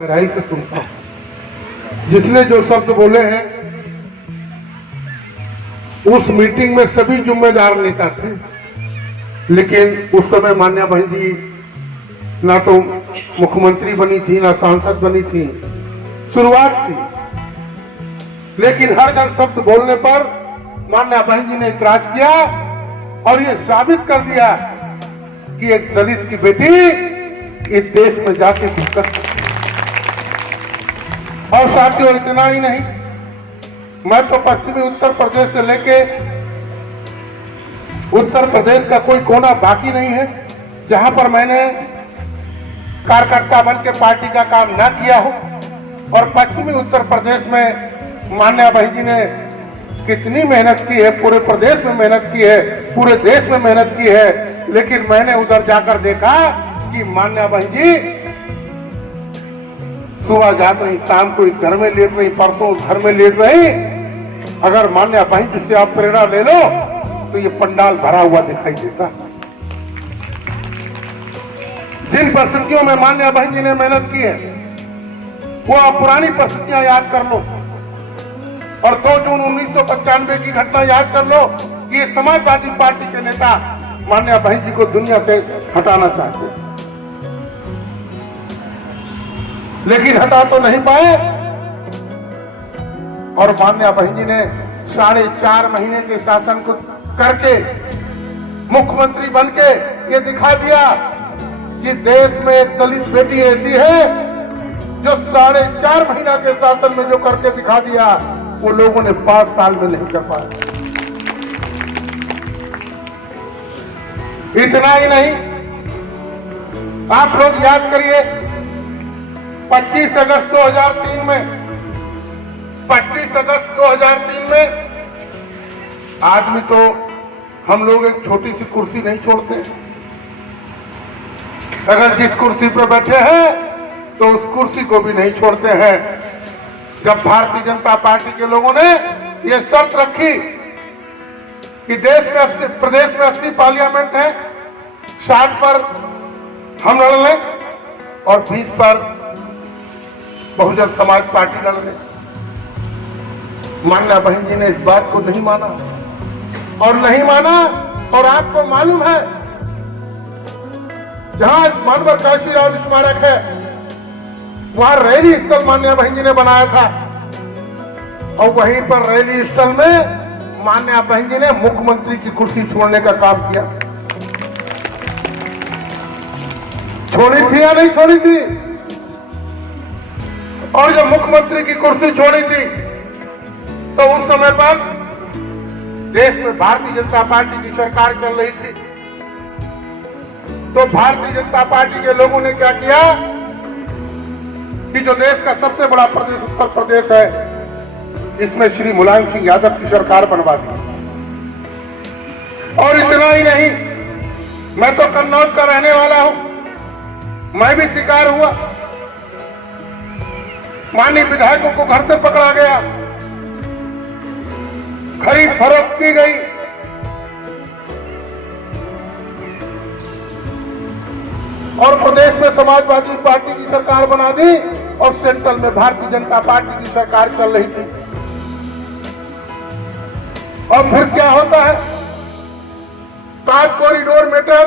गहराई से सुनता हूं। जिसने जो शब्द बोले हैं उस मीटिंग में सभी जिम्मेदार नेता थे, लेकिन उस समय मान्या बहन जी ना तो मुख्यमंत्री बनी थी ना सांसद बनी थी, शुरुआत थी। लेकिन हर जन शब्द बोलने पर मान्या बहन जी ने इतराज किया और ये साबित कर दिया कि एक दलित की बेटी इस देश में जाके दिक्कत। और साथियों, इतना ही नहीं, मैं तो पश्चिमी उत्तर प्रदेश से लेके उत्तर प्रदेश का कोई कोना बाकी नहीं है जहां पर मैंने कार्यकर्ता बन के पार्टी का काम ना किया हो। और पश्चिमी उत्तर प्रदेश में मान्या बहन जी ने कितनी मेहनत की है, पूरे प्रदेश में मेहनत की है, पूरे देश में मेहनत की है। लेकिन मैंने उधर जाकर देखा कि मान्या बहन जी सुबह जात रही, शाम को इस घर में लेट रही, परसों उस घर में लेट रही। अगर मान्या बहन जिससे आप प्रेरणा ले लो तो ये पंडाल भरा हुआ दिखाई देता। जिन परिस्थितियों में मान्या बहन जी ने मेहनत की है वो आप पुरानी परिस्थितियां याद कर लो और 2 जून 1995 की घटना याद कर लो कि समाजवादी पार्टी के नेता मान्या बहन जी को दुनिया से हटाना चाहते हैं, लेकिन हटा तो नहीं पाए। और मान्या बहन जी ने 4.5 महीने के शासन को करके मुख्यमंत्री बनके ये दिखा दिया कि देश में एक दलित बेटी ऐसी है जो 4.5 महीना के शासन में जो करके दिखा दिया वो लोगों ने 5 साल में नहीं कर पाया। इतना ही नहीं, आप लोग याद करिए 25 अगस्त 2003 में आदमी तो हम लोग एक छोटी सी कुर्सी नहीं छोड़ते। अगर जिस कुर्सी पर बैठे हैं तो उस कुर्सी को भी नहीं छोड़ते हैं। जब भारतीय जनता पार्टी के लोगों ने ये शर्त रखी कि प्रदेश में 80 पार्लियामेंट है, 60 पर हम लड़ लें और 20 पर बहुजन समाज पार्टी लड़ ले, मान्या बहन जी ने इस बात को नहीं माना और आपको मालूम है जहां मानवर काशीराम स्मारक है वहां रैली स्थल मान्या बहन जी ने बनाया था और वहीं पर रैली स्थल में मान्या बहन जी ने मुख्यमंत्री की कुर्सी छोड़ने का काम किया। छोड़ी थी या नहीं छोड़ी थी? और जब मुख्यमंत्री की कुर्सी छोड़ी थी तो उस समय पर देश में भारतीय जनता पार्टी की सरकार चल रही थी। तो भारतीय जनता पार्टी के लोगों ने क्या किया कि जो देश का सबसे बड़ा प्रदेश उत्तर प्रदेश है, इसमें श्री मुलायम सिंह यादव की सरकार बनवा दी। और इतना ही नहीं, मैं तो कन्नौज का रहने वाला हूं, मैं भी शिकार हुआ। माननीय विधायकों को घर से पकड़ा गया, खरीद फरोख्त की गई, और प्रदेश में समाजवादी पार्टी की सरकार बना दी और सेंट्रल में भारतीय जनता पार्टी की सरकार चल रही थी। और फिर क्या होता है, ताज कॉरिडोर मैटर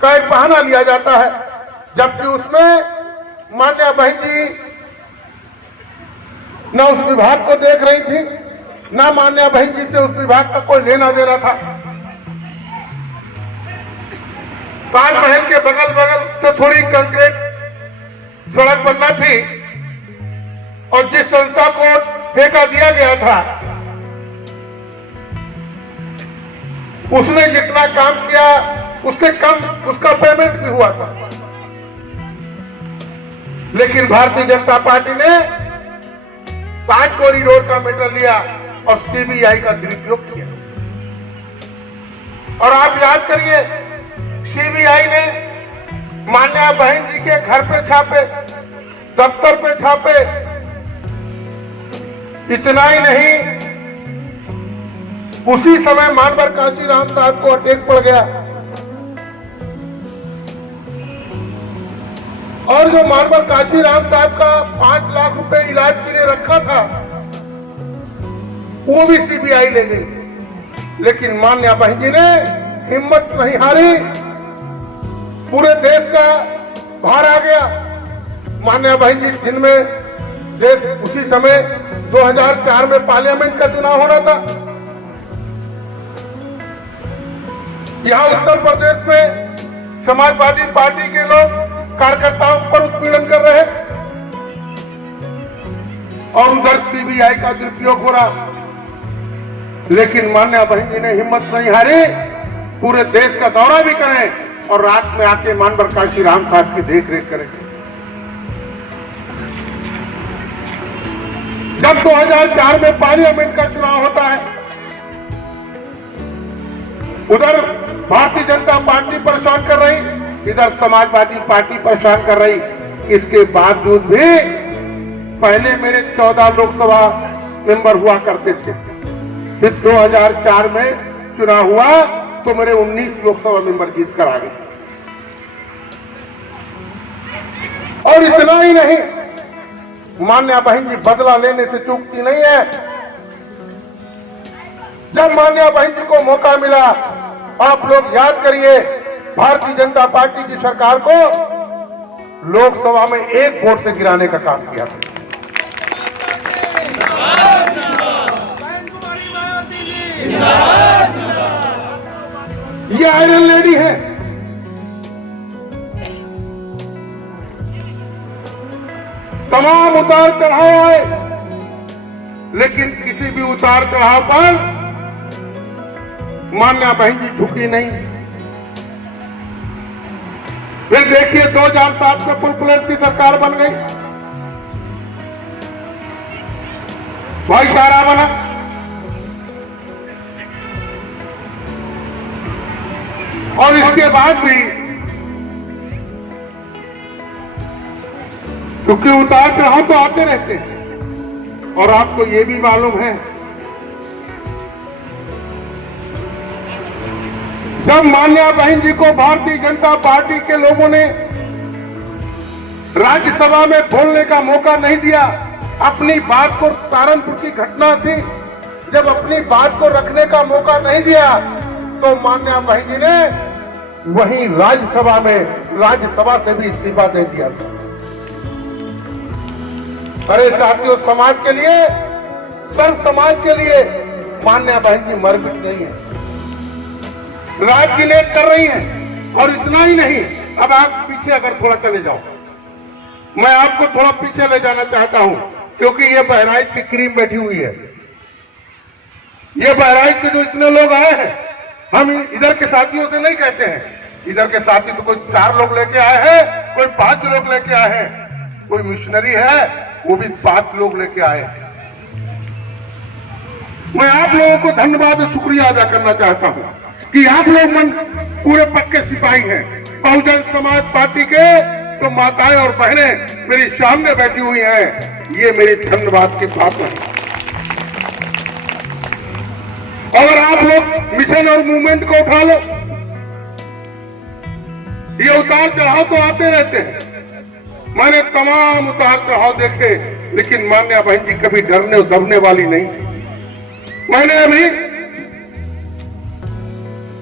का एक बहाना लिया जाता है, जबकि उसमें मान्या बहन जी न उस विभाग को देख रही थी, न मान्या बहन जी से उस विभाग का कोई लेना देना था। ताजमहल के बगल से थोड़ी कंक्रीट सड़क बनना थी और जिस संस्था को ठेका दिया गया था उसने जितना काम किया उससे कम उसका पेमेंट भी हुआ था। लेकिन भारतीय जनता पार्टी ने ताज कॉरिडोर का मैटर लिया और सीबीआई का दुरुपयोग किया। और आप याद करिए, सीबीआई ने मान्या बहन जी के घर पे छापे, दफ्तर पे छापे। इतना ही नहीं, उसी समय मानवर काशीराम साहब को अटैक पड़ गया और जो मानवर काशीराम साहब का 5 लाख रुपए इलाज के लिए रखा था वो भी सीबीआई ले गई। लेकिन मान्या बहन जी ने हिम्मत नहीं हारी, पूरे देश का भार आ गया। मान्या बहन जी दिन में देश उसी समय 2004 में पार्लियामेंट का चुनाव होना था। यहां उत्तर प्रदेश में समाजवादी पार्टी के लोग कार्यकर्ताओं पर उत्पीड़न कर रहे हैं और उधर सीबीआई का दुरुपयोग हो रहा। लेकिन मान्या बहन जी ने हिम्मत नहीं हारी, पूरे देश का दौरा भी करें और रात में आके मानवर काशीराम साहब की देखरेख करें। जब 2004 में पार्लियामेंट का चुनाव होता है, उधर भारतीय जनता पार्टी परेशान कर रही, इधर समाजवादी पार्टी परेशान कर रही। इसके बावजूद भी पहले मेरे 14 लोकसभा मेंबर हुआ करते थे, फिर 2004 में चुनाव हुआ तो मेरे 19 लोकसभा मेंबर जीत कर आ गए। और इतना ही नहीं, मान्या बहन जी बदला लेने से चूकती नहीं है। जब मान्या बहन जी को मौका मिला, आप लोग याद करिए, भारतीय जनता पार्टी की सरकार को लोकसभा में 1 वोट से गिराने का काम किया था। ये आयरन लेडी है। तमाम उतार चढ़ाव आए, लेकिन किसी भी उतार चढ़ाव पर मान्या बहन जी झुकी नहीं। फिर देखिए 2007 में फुल प्लेस की सरकार बन गई, भाईचारा बना। और इसके बाद भी क्योंकि उतार चढ़ाव तो आते रहते हैं, और आपको ये भी मालूम है जब मान्या बहन जी को भारतीय जनता पार्टी के लोगों ने राज्यसभा में बोलने का मौका नहीं दिया, अपनी बात को, सहारनपुर की घटना थी, जब अपनी बात को रखने का मौका नहीं दिया तो मान्या बहन जी ने वहीं राज्यसभा में, राज्यसभा से भी इस्तीफा दे दिया था। अरे साथियों, समाज के लिए, सर्व समाज के लिए मान्या बहन जी मरमिट नहीं है, राजनीति कर रही हैं। और इतना ही नहीं, अब आप पीछे अगर थोड़ा चले जाओ, मैं आपको थोड़ा पीछे ले जाना चाहता हूं, क्योंकि ये बहराइच की क्रीम बैठी हुई है। ये बहराइच के जो इतने लोग आए हैं, हम इधर के साथियों से नहीं कहते हैं, इधर के साथी तो कोई 4 लोग लेके आए हैं, कोई 5 लोग लेके आए हैं, कोई मिशनरी है वो भी 5 लोग लेके आए हैं। मैं आप लोगों को धन्यवाद और शुक्रिया अदा करना चाहता हूं कि आप लोग मन पूरे पक्के सिपाही हैं। बहुजन समाज पार्टी के तो माताएं और बहनें मेरी सामने बैठी हुई हैं, ये मेरी धन्यवाद की बात है। अगर आप लोग मिशन और मूवमेंट को उठा लो, ये उतार चढ़ाव तो आते रहते हैं, मैंने तमाम उतार चढ़ाव देखे, लेकिन मान्या बहन जी कभी डरने और दबने वाली नहीं। मैंने अभी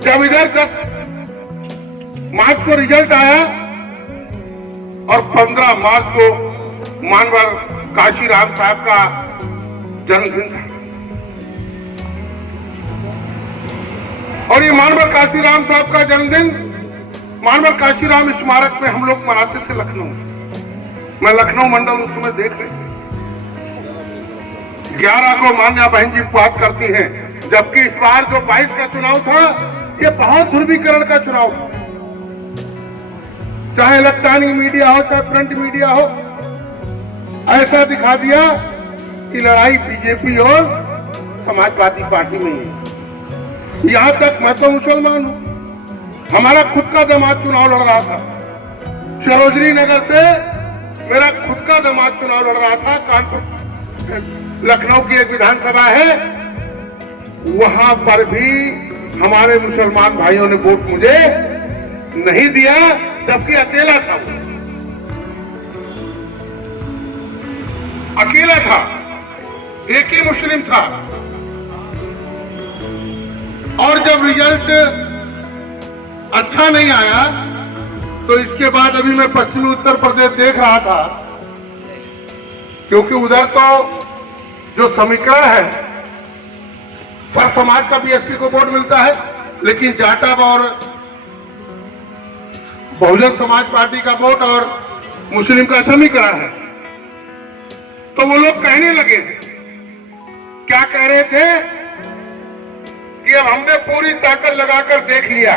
जब इधर 10 मार्च को रिजल्ट आया और 15 मार्च को मानवर काशीराम साहब का जन्मदिन था, और ये मानवर काशीराम साहब का जन्मदिन मानवर काशीराम स्मारक में हम लोग मनाते थे लखनऊ। मैं लखनऊ मंडल उस समय देख रही, 11 को मान्या बहन जी बात करती हैं, जबकि इस बार जो 22 का चुनाव था, ये बहुत ध्रुवीकरण का चुनाव था। चाहे इलेक्ट्रॉनिक मीडिया हो, चाहे प्रिंट मीडिया हो, ऐसा दिखा दिया कि लड़ाई बीजेपी और समाजवादी पार्टी में है। यहां तक मैं तो मुसलमान हूं, हमारा खुद का दामाद चुनाव लड़ रहा था, सरोजनी नगर से मेरा खुद का दामाद चुनाव लड़ रहा था। कानपुर लखनऊ की एक विधानसभा है, वहां पर भी हमारे मुसलमान भाइयों ने वोट मुझे नहीं दिया, जबकि अकेला था। अकेला था, एक ही मुस्लिम था। और जब रिजल्ट अच्छा नहीं आया तो इसके बाद अभी मैं पश्चिमी उत्तर प्रदेश देख रहा था, क्योंकि उधर तो जो समीकरण है, हर समाज का बीएसपी को वोट मिलता है, लेकिन जाटा और बहुजन समाज पार्टी का वोट और मुस्लिम का समीकरण है। तो वो लोग कहने लगे, क्या कह रहे थे कि अब हमने पूरी ताकत लगाकर देख लिया,